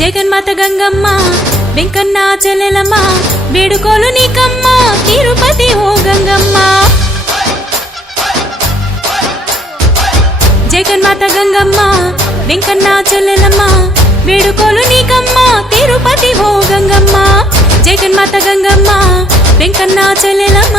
జగన్మాత గంగమ్మ వెంకన్న చెల్లెలమ్మ వేడుకోలు నీకమ్మ తిరుపతి ఓ గంగమ్మ. జగన్మాత గంగమ్మ వెంకన్న చెల్లెలమ్మ వేడుకోలు నీకమ్మ తిరుపతి ఓ గంగమ్మ. జగన్మాత గంగమ్మ వెంకన్న చెల్లెలమ్మ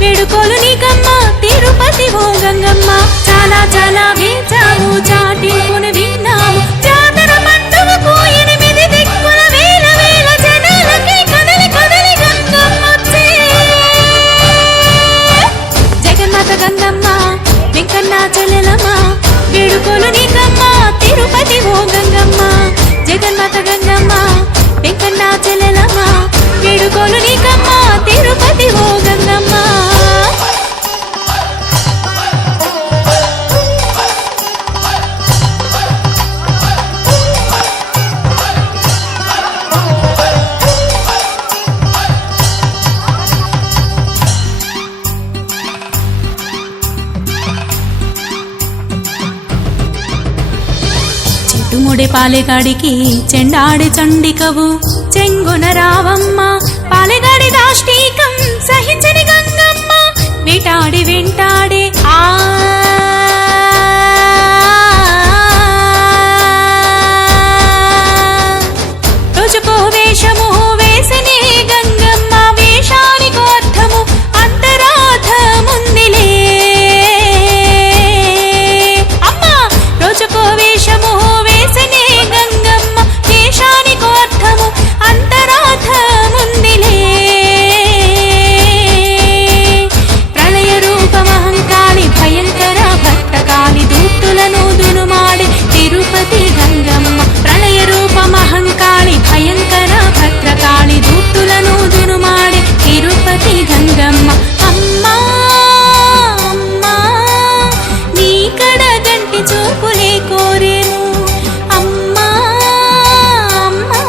వేడుకోలు నీకమ్మ తిరుపతి ఓ గంగమ్మ. చాలా చాలా వేచాము చాటింపును విన్నాము జాతర పండుగకు ఎనిమిది దిక్కుల వేల వేల జనాలకి కదలి కదలి గంగమ్మొచ్చే. జగన్మాత గంగమ్మ వెంకన్న చెల్లెలమ్మ వేడుకోలు నీకమ్మ తిరుపతి ఓ గంగమ్మ. జగన్మాత గంగమ్మ వెంకన్న చెల్లెలమ్మ వేడుకోలు నీకమ్మ తిరుపతి ఓ గంగమ్మ. చుట్టుముడి పాలెగాడికి చెండాడి చండికవు చెంగున రావమ్మ. పాలెగాడి దాష్టీకం సహించని గంగమ్మ వేటాడి వెంటాడే ఆ రోజుకో వేషము వేసనే గంగమ్మ వేషానికో అర్థము అంతరార్థముందిలే. అమ్మ రోజుకో వేషము వేసనే గంగమ్మ వేషానికో అర్థము అంతరార్థముందిలే. ప్రళయ రూపమహంకాళి భయంకర భక్తకాళి దూతులను దునుమాడి తిరుపతి గంగమ్మ. ప్రళయ రూపమహంకాళి భయంకర భద్రకాళి దూతులను దునుమాడి తిరుపతి గంగమ్మ. అమ్మా అమ్మా నీ కడగంటి చూపులే కోరేము. అమ్మా అమ్మా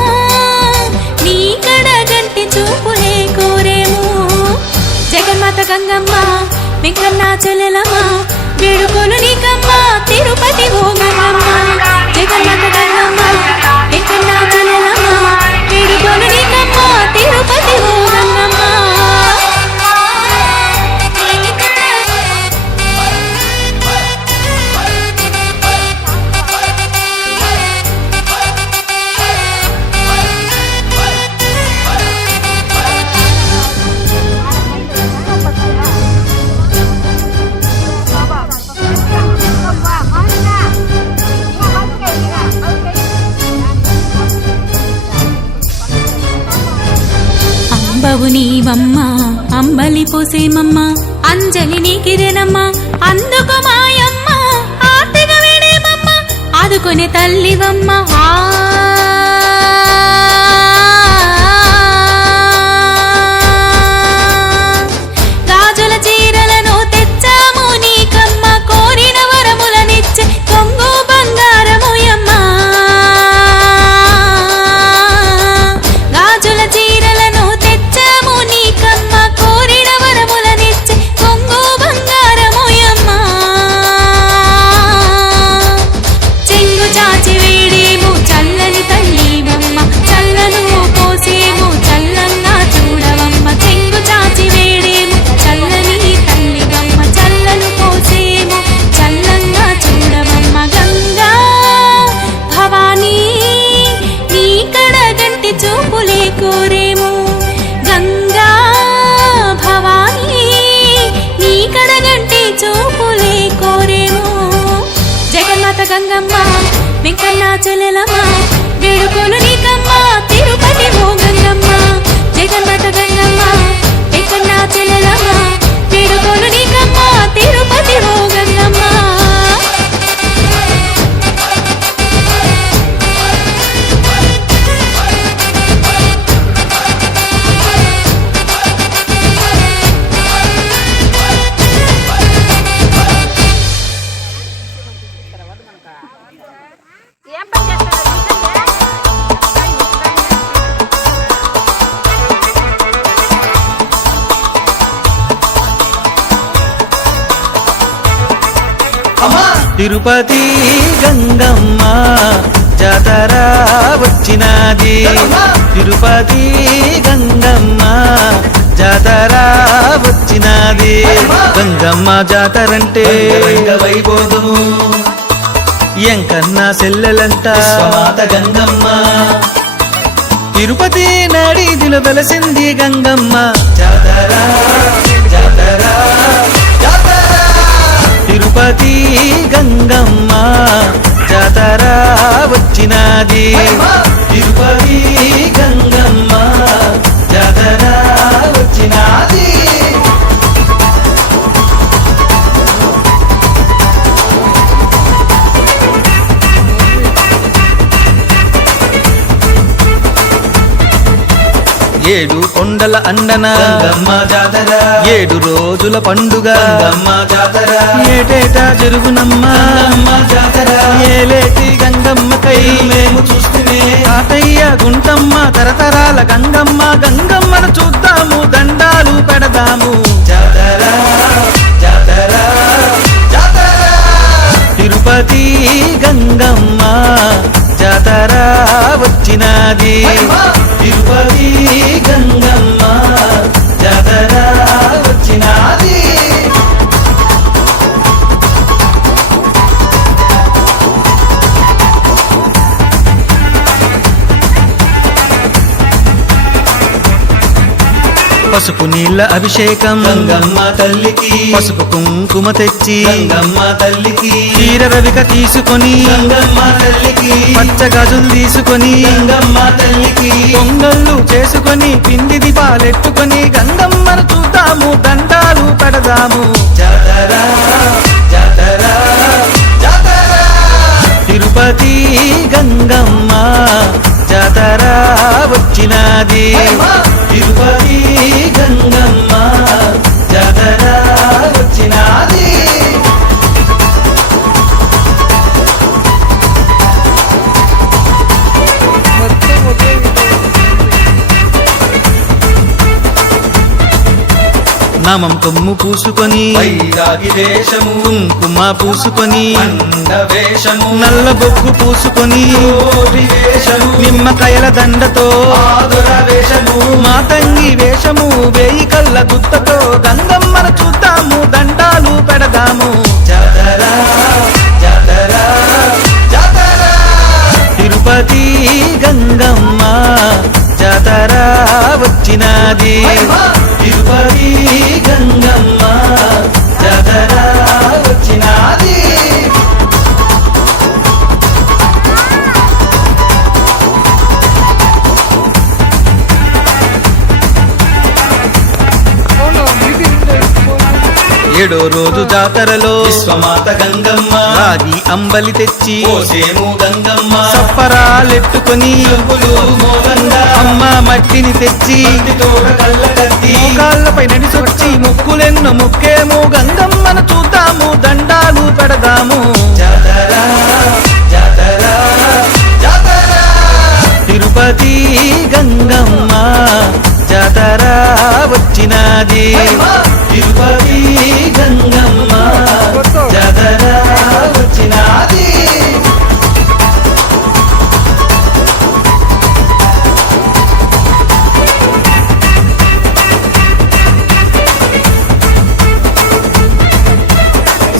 నీ కడగంటి చూపులే కోరేము. జగన్మాత గంగమ్మ వెంకన్న చెల్లెలమ్మ వేడుకోలు నీకమ్మ తిరుపతి ఓ గంగమ్మ. జగన్మాత గంగమ్మ వెంకన్న చెల్లెలమ్మ వేడుకోలు నీకమ్మ తిరుపతి ఓ గంగమ్మ. అంబవు నీవమ్మ అంబలి పోసేమమ్మ అంజలి నీకిరేనమ్మ అందుకు మాయమ్మ ఆర్తిగా వేడేమమ్మ ఆదుకునే తల్లివమ్మ. గాజుల చీరలను తెచ్చాము నీకమ్మ కోరిన వరములనిచ్చే కొంగు బంగారముయమ్మ. గాజుల చీరలను తెచ్చాము నీకమ్మ కోరిన వరములనిచ్చే కొంగు బంగారముయమ్మ. చెంగు చాచి వేడేము చల్లని తల్లివమ్మ చల్లను పోసేము చల్లంగా చూడవమ్మ. చెంగు చాచి వేడేము చల్లని తల్లివమ్మ చల్లను పోసేము చల్లంగా చూడవమ్మ. గంగా భవానీ నీ కడగంటి చూపులే కోరేము. గంగా భవానీ నీ కడగంటి చూపులే కోరేము. జగన్మాత గంగమ్మ వెంకన్న చెల్లెలమ్మ వేడుకోలు నీకమ్మ తిరుపతి ఓ గంగమ్మ. జగన్మాత గంగమ్మ వెంకన్న చెల్లెలమ్మ వేడుకోలు నీకమ్మ తిరుపతి ఓ గంగమ్మ. తిరుపతి గంగమ్మ జాతర వచ్చినది తిరుపతి గంగమ్మ జాతర వచ్చినది గంగమ్మ జాతరంటే వైభోగము ఎంకన్నా సెల్లెలంట మాత గంగమ్మ తిరుపతి నడిదిలో వెలసింది గంగమ్మ జాతర జాతర జాతర తిరుపతి గంగమ్మ జాతర వచ్చినది తిరుపతి గంగమ్మ జాతర వచ్చినది ఏడు కొండల అండన గంగమ్మ జాతర 7 రోజుల పండుగ గంగమ్మ జాతర ఏటేటా జరుగునమ్మ గంగమ్మ జాతర ఏలేటి గంగమ్మకై మేము చూస్తూనే తాతయ్య గుంటమ్మ తరతరాల గంగమ్మ గంగమ్మను చూద్దాము దండాలు పెడదాము జాతర జాతర జాతర తిరుపతి గంగమ్మ జాతర వచ్చినది తిరుపతి గంగమ్మ జాతర వచ్చినది పసుపు నీళ్ళ అభిషేకం గంగమ్మ తల్లికి పసుపు కుంకుమ తెచ్చి గంగమ్మ తల్లికి చీర రవిక తీసుకొని గంగమ్మ తల్లికి పచ్చ గాజులు తీసుకొని గంగమ్మ తల్లికి పొంగళ్ళు చేసుకొని పిండి దీపాలెట్టుకొని గంగమ్మను చూద్దాము దండాలు పెడదాము జాతర జాతర జాతర తిరుపతి గంగమ్మ జాతర వచ్చినది తిరుపతి గంగమ్మ జాతర వచ్చినది నామం కొమ్ము పూసుకొని వైరాగి వేషము కుంకుమ పూసుకొని వేషము నల్ల బొగ్గు పూసుకొని వేషము నిమ్మకాయల దండతో ఆదుర వేషము మాతంగి వేషము 1000 కళ్ళ గుత్తతో గంగమ్మను చూద్దాము దండాలు పెడదాము జాతర జాతర జాతర తిరుపతి గంగమ్మ జాతర వచ్చినది తిరుపతి గంగమ్మ జాతర వచ్చినది ఏడో రోజు జాతరలో విశ్వమాత గంగమ్మ రాగి అంబలి తెచ్చి పోసేము గంగమ్మ సప్పరాలెట్టుకొని అమ్మ మట్టిని తెచ్చి మోకాళ్ళపై నడిసొచ్చి ముక్కులెన్నో ముక్కేము గంగమ్మను చూద్దాము దండాలు పెడదాము జాతర జాతర జాతర తిరుపతి గంగమ్మ జాతర వచ్చినది తిరుపతి గంగమ్మ జాతర వచ్చినది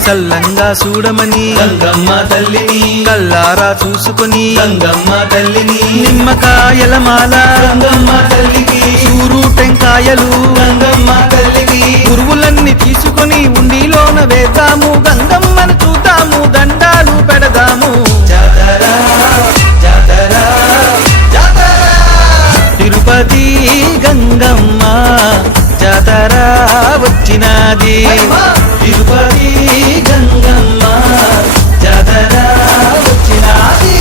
చల్లంగా చూడమని గంగమ్మ తల్లిని కల్లారా చూసుకొని గంగమ్మ తల్లిని నిమ్మకాయల మాల గంగమ్మ తల్లికి చూరు టెంకాయలు గంగమ్మ తల్లికి గురువులన్నీ తీసుకొని ఉండిలోన వేద్దాము గంగమ్మను చూద్దాము దండాలు పెడదాము జాతర జాతర జాతర తిరుపతి గంగమ్మ జాతర వచ్చినది తిరుపతి గంగమ్మ జాతర వచ్చినది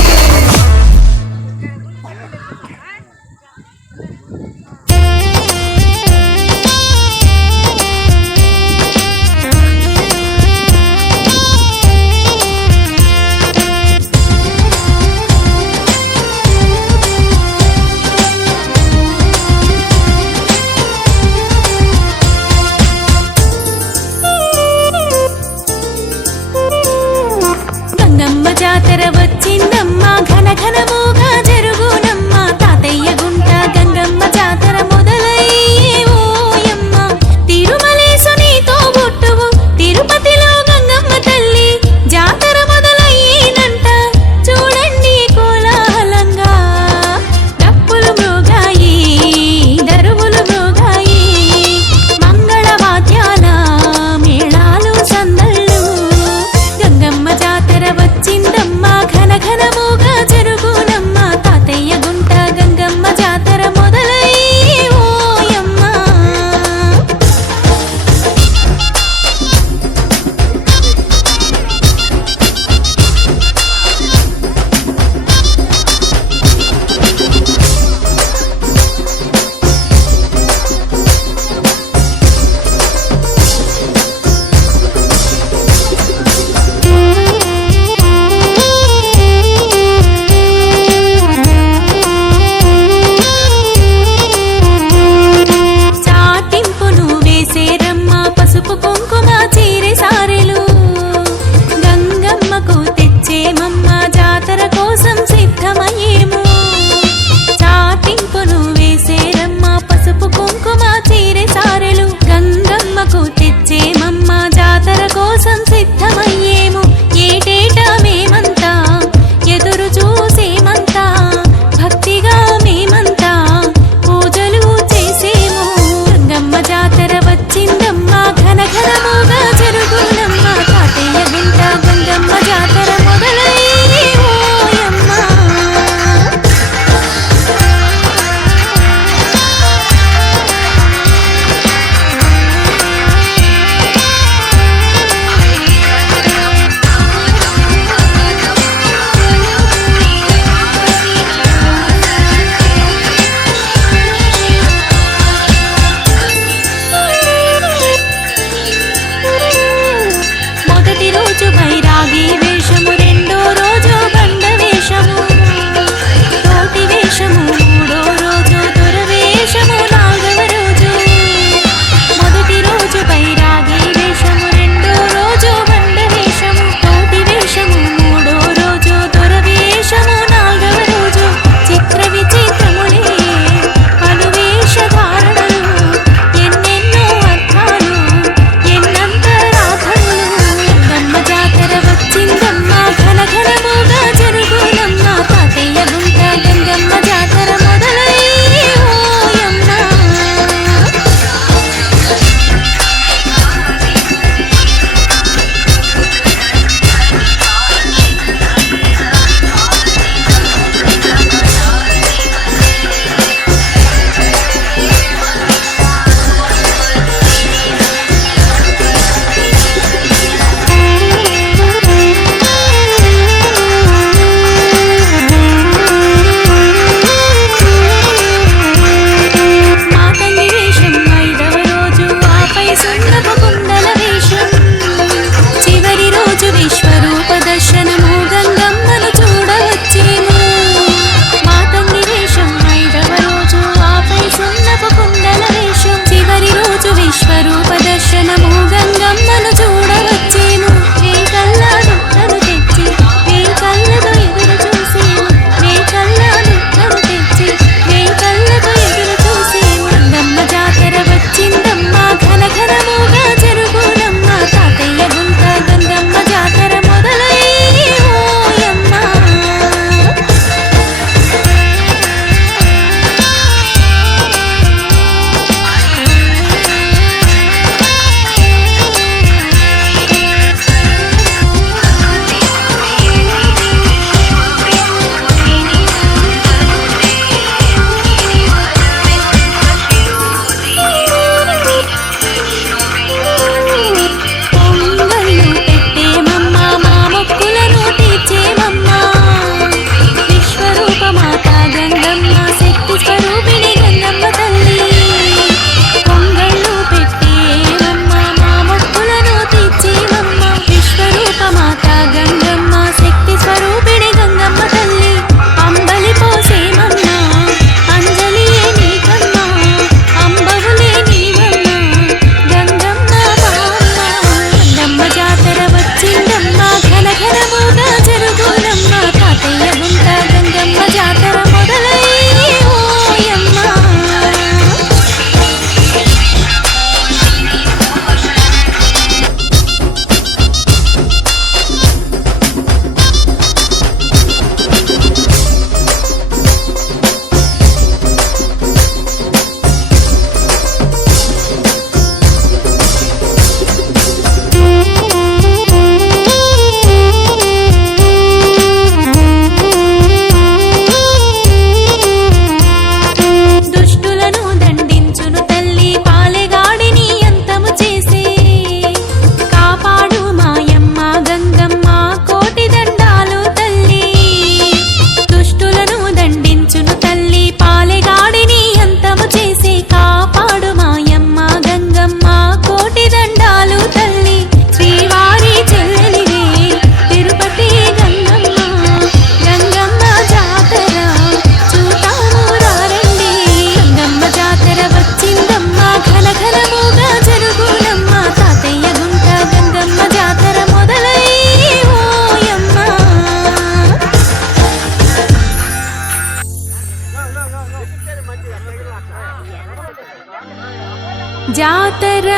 జాతర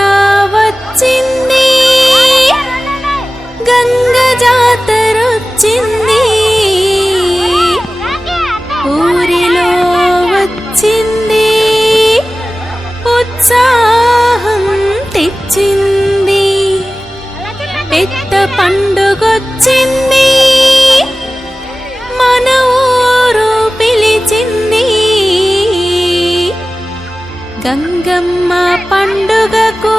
వచ్చింది, గంగ జాతర వచ్చింది, ఊరిలో వచ్చింది, ఉత్సాహం తెచ్చింది, పెద్ద పండుగొచ్చింది, మన ఊరు పిలిచింది. గంగమ్మ పండుగకు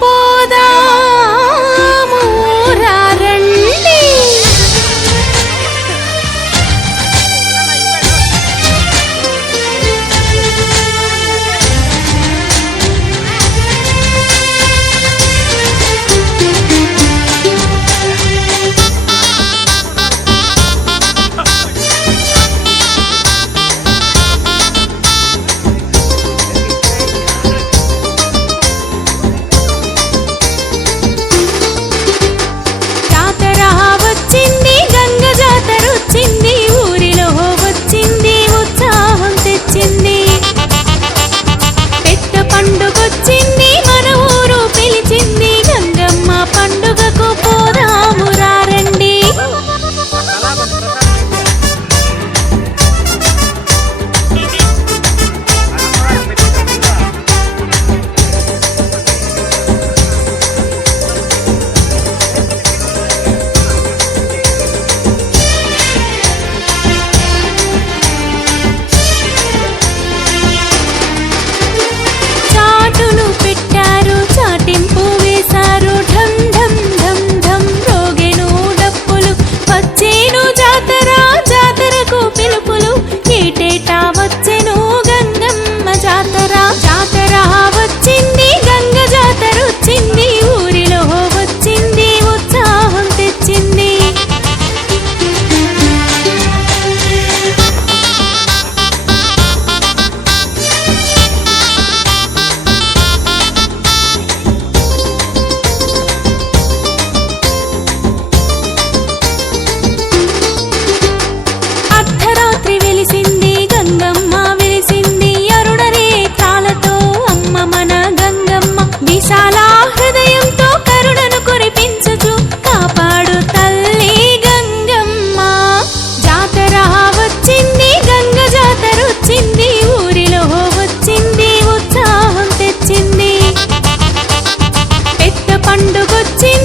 పోదాము రండి. జాతర వచ్చింది, గంగ జాతర వచ్చింది, ఊరిలో వచ్చింది, ఉత్సాహం తెచ్చింది, పెద్ద పండుగొచ్చింది, మన ఊరు పిలిచింది. గంగమ్మ పండుగకు పోదాము రండి. చాటులు పెట్టారు, చాటింపు వేశారు, ఢం ఢం ఢం ఢం రోగెను డప్పులు, వచ్చేను జాతర, జాతరకు పిలుపులు, ఏటేటా వచ్చెను గంగమ్మ జాతర. జాతర వచ్చింది, గంగ జాతర వచ్చింది, ఊరిలో వచ్చింది, ఉత్సాహం తెచ్చింది. అర్ధరాత్రి వెలిసింది, గంగమ్మ వెలిసింది, అరుణరే తాళతో అమ్మ మన గంగమ్మ, విశాల హృదయంతో కరుణను కురిపించుచు కాపాడు తల్లి గంగమ్మ. జాతర వచ్చింది, గంగ జాతర వచ్చింది, ఊరిలో వచ్చింది, ఉత్సాహం తెచ్చింది, పెద్ద పండుగొచ్చింది,